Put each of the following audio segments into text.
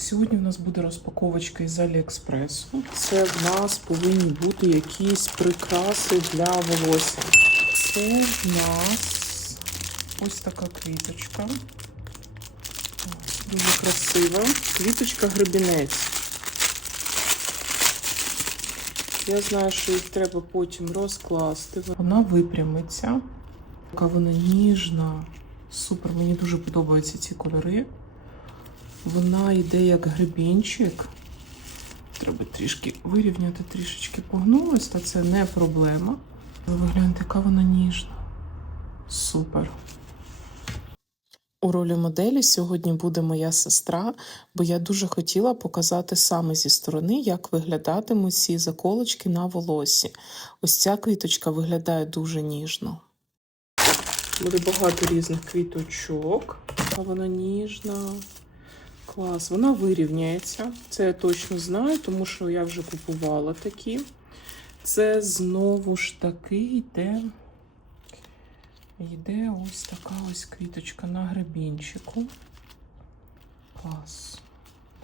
сьогодні в нас буде розпаковочка із Аліекспресу. Це в нас повинні бути якісь прикраси для волосся. Це в нас ось така квіточка. Дуже красива. Квіточка гребінець. Я знаю, що їх треба потім розкласти. Вона випрямиться. Яка вона ніжна. Супер, мені дуже подобаються ці кольори. Вона йде як гребінчик. Треба трішки вирівняти, трішечки погнулась, та це не проблема. Але ви гляньте, яка вона ніжна. Супер. У ролі моделі сьогодні буде моя сестра, бо я дуже хотіла показати саме зі сторони, як виглядатимуть ці заколочки на волосі. Ось ця квіточка виглядає дуже ніжно. Буде багато різних квіточок. Яка вона ніжна. Клас, вона вирівняється. Це я точно знаю, тому що я вже купувала такі. Це знову ж таки йде. Йде ось така ось квіточка на гребінчику. Клас.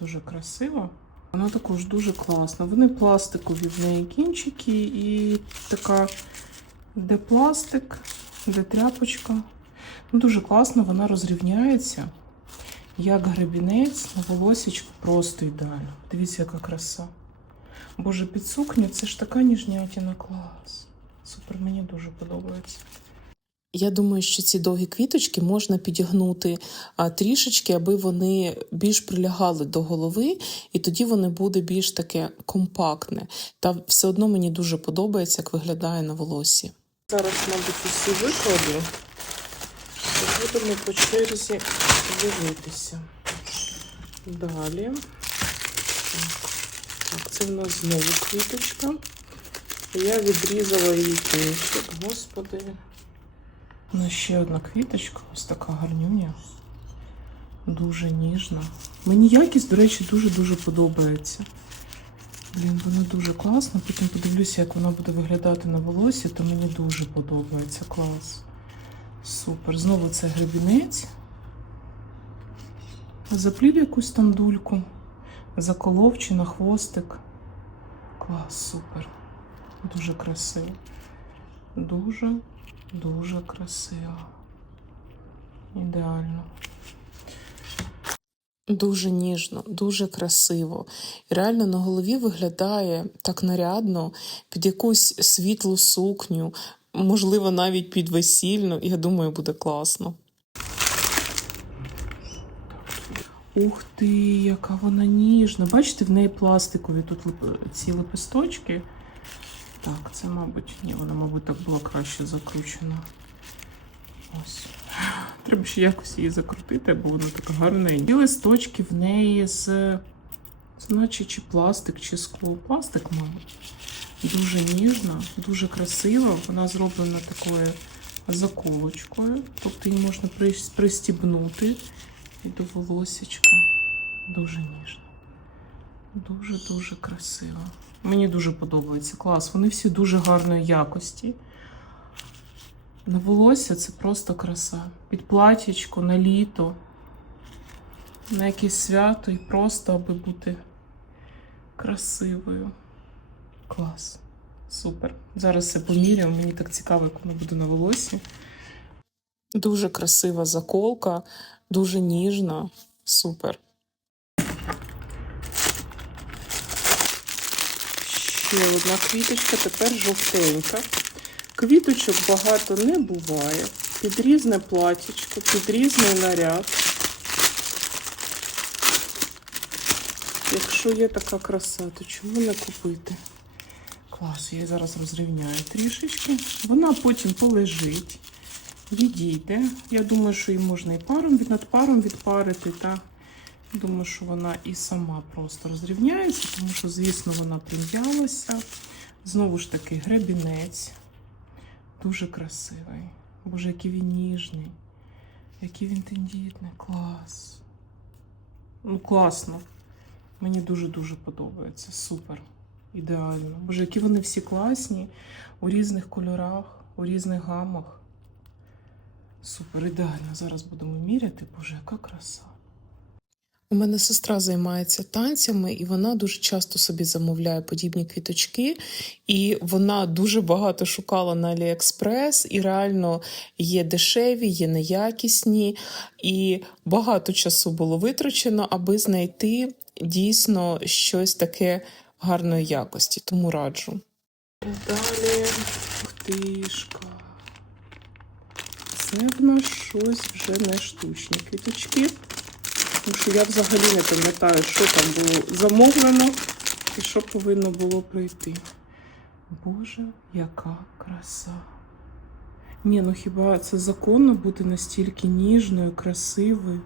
Дуже красиво. Вона також дуже класна. Вони пластикові в неї кінчики і така, де пластик, де тряпочка. Ну, дуже класно, вона розрівняється. Як гребінець на волосічку просто ідеально. Дивіться, яка краса. Боже, під сукню це ж така ніжнятіна клас. Супер, мені дуже подобається. Я думаю, що ці довгі квіточки можна підігнути а, трішечки, аби вони більш прилягали до голови, і тоді вони буде більш таке компактне. Та все одно мені дуже подобається, як виглядає на волосі. Зараз, мабуть, усі викладу. Будемо по черзі дивитися. Далі. Так, це в нас знову квіточка. Я відрізала її кінчик, господи. У нас ще одна квіточка, ось така гарнюня. Дуже ніжна. Мені якість, до речі, дуже-дуже подобається. Блін, вона дуже класна. Потім подивлюся, як вона буде виглядати на волосі, то мені дуже подобається. Клас. Супер. Знову це гребінець. Заплів якусь там дульку. Заколов чи на хвостик. Клас, супер. Дуже красиво. Дуже, дуже красиво. Ідеально. Дуже ніжно, дуже красиво. І реально на голові виглядає так нарядно, під якусь світлу сукню, можливо, навіть під весільну. Я думаю, буде класно. Ух ти, яка вона ніжна. Бачите, в неї пластикові тут ці лепесточки. Так, це, мабуть, ні, вона, мабуть, так була краще закручена. Ось. Треба ще якось її закрутити, бо вона така гарненька. І листочки в неї з, наче чи пластик, чи скло. Пластик, мабуть. Дуже ніжна, дуже красива. Вона зроблена такою заколочкою. Тобто її можна пристібнути і до волосечка. Дуже ніжно. Дуже-дуже красиво. Мені дуже подобається. Клас. Вони всі дуже гарної якості. На волосся це просто краса. Під платічко, на літо, на якесь свято і просто аби бути красивою. Клас. Супер. Зараз все поміряємо. Мені так цікаво, як воно буде на волосі. Дуже красива заколка, дуже ніжна. Супер. Ще одна квіточка, тепер жовтенька. Квіточок багато не буває. Під різне платічко, під різний наряд. Якщо є така краса, то чому не купити? Клас, я її зараз розрівняю трішечки. Вона потім полежить, відійде. Я думаю, що її можна і паром від над паром відпарити. Та думаю, що вона і сама просто розрівняється, тому що, звісно, вона прим'ялася. Знову ж таки, гребінець. Дуже красивий. Боже, який він ніжний, який він тендітний. Клас. Ну, класно. Мені дуже-дуже подобається. Супер. Ідеально. Боже, які вони всі класні у різних кольорах, у різних гамах. Супер, ідеально. Зараз будемо міряти. Боже, яка краса. У мене сестра займається танцями, і вона дуже часто собі замовляє подібні квіточки. І вона дуже багато шукала на Аліекспрес, і реально є дешеві, є неякісні, і багато часу було витрачено, аби знайти дійсно щось таке гарної якості. Тому раджу. Далі птишка. Це в нас щось вже не штучні квіточки. Тому що я взагалі не пам'ятаю, що там було замовлено і що повинно було прийти. Боже, яка краса. Ні, ну хіба це законно бути настільки ніжною, красивою?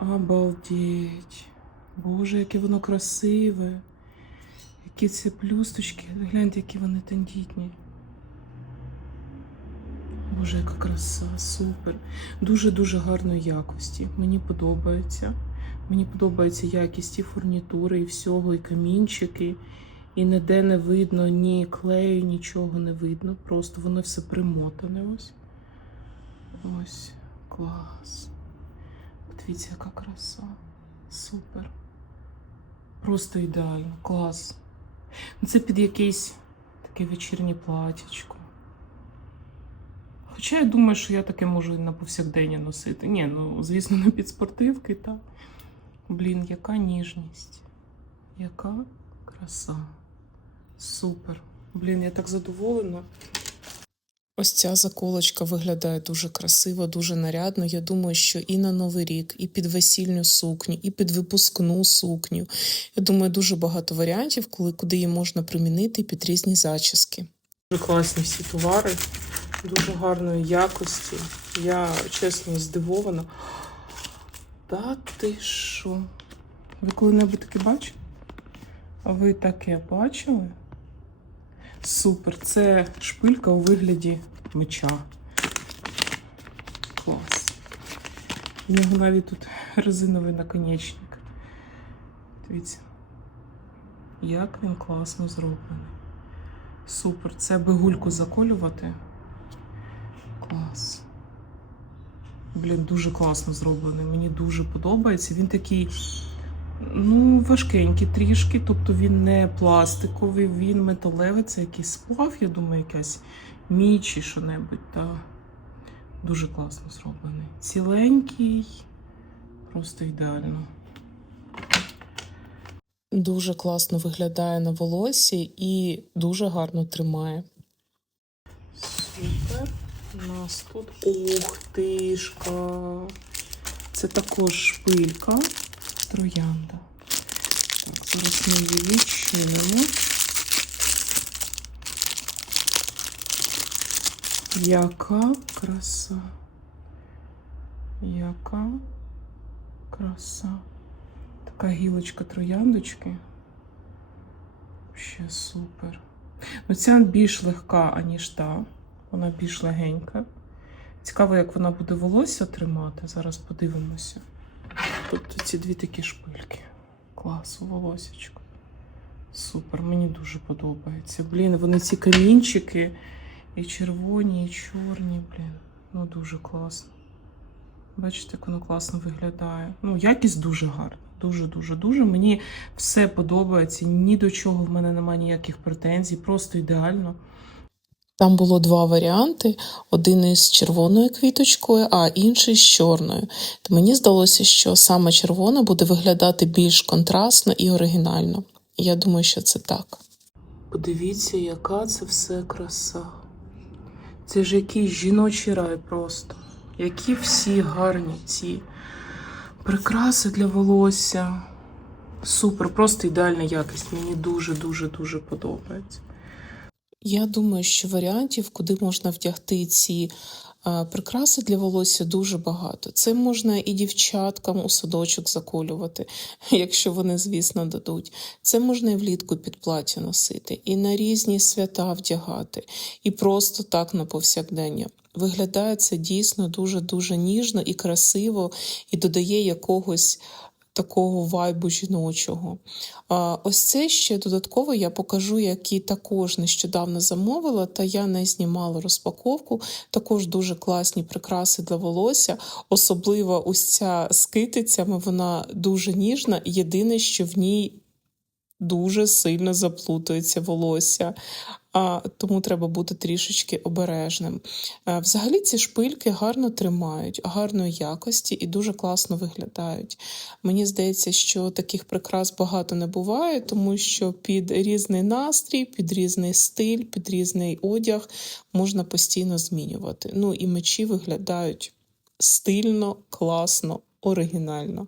Обалдеть. Боже, яке воно красиве. Які це плюсточки. Гляньте, які вони тендітні. Боже, яка краса, супер. Дуже-дуже гарної якості. Мені подобається. Мені подобається якість і фурнітури, і всього, і камінчики. І ніде не видно ні клею, нічого не видно. Просто воно все примотане. Ось. Ось. Клас. Подивіться, яка краса. Супер. Просто ідеально. Клас. Ну, Це під якесь таке вечірнє платячко. Хоча я думаю, що я таке можу на повсякдення носити. Ні, ну, звісно, не під спортивки, так. Блін, яка ніжність. Яка краса. Супер. Блін, я так задоволена. Ось ця заколочка виглядає дуже красиво, дуже нарядно. Я думаю, що і на Новий рік, і під весільну сукню, і під випускну сукню. Я думаю, дуже багато варіантів, коли куди її можна примінити під різні зачіски. Дуже класні всі товари, дуже гарної якості. Я чесно здивована. Та ти що? Ви коли-небудь таке бачили? А ви таке бачили? Супер, це шпилька у вигляді меча. Клас. У нього навіть тут резиновий наконечник. Дивіться, як він класно зроблений. Супер. Це аби гульку заколювати. Клас. Блін, дуже класно зроблений. Мені дуже подобається. Він такий, ну, важкенький трішки, тобто він не пластиковий, він металевий, це якийсь сплав, я думаю, якась міч чи що-небудь. Та дуже класно зроблений. Ціленький, просто ідеально. Дуже класно виглядає на волосі і дуже гарно тримає. Супер. У нас тут ух тишка. Це також шпилька троянда. Так, зараз ми її відчинимо. Яка краса. Яка краса. Така гілочка трояндочки. Ще супер. Ну, ця більш легка, аніж та. Вона більш легенька. Цікаво, як вона буде волосся тримати. Зараз подивимося. Тобто ці дві такі шпильки. Клас у волосечку. Супер, мені дуже подобається. Блін, вони ці камінчики і червоні, і чорні, блін. Ну дуже класно. Бачите, як воно класно виглядає. Ну, якість дуже гарна. Дуже, дуже, дуже. Мені все подобається. Ні до чого в мене немає ніяких претензій. Просто ідеально. Там було два варіанти: один із червоною квіточкою, а інший з чорною. То мені здалося, що саме червона буде виглядати більш контрастно і оригінально. Я думаю, що це так. Подивіться, яка це все краса. Це ж якийсь жіночий рай просто. Які всі гарні ці прикраси для волосся. Супер, просто ідеальна якість. Мені дуже, дуже, дуже подобається. Я думаю, що варіантів, куди можна вдягти ці е, прикраси для волосся, дуже багато. Це можна і дівчаткам у садочок заколювати, якщо вони, звісно, дадуть. Це можна і влітку під плаття носити, і на різні свята вдягати, і просто так на повсякдення. Виглядає це дійсно дуже дуже ніжно і красиво, і додає якогось такого вайбу жіночого. Ось це ще додатково я покажу, які також нещодавно замовила, та я не знімала розпаковку. Також дуже класні прикраси для волосся. Особливо ось ця з китицями, вона дуже ніжна. Єдине, що в ній дуже сильно заплутується волосся. Тому треба бути трішечки обережним. Взагалі ці шпильки гарно тримають, гарної якості і дуже класно виглядають. Мені здається, що таких прикрас багато не буває, тому що під різний настрій, під різний стиль, під різний одяг можна постійно змінювати. Ну і мечі виглядають стильно, класно, оригінально.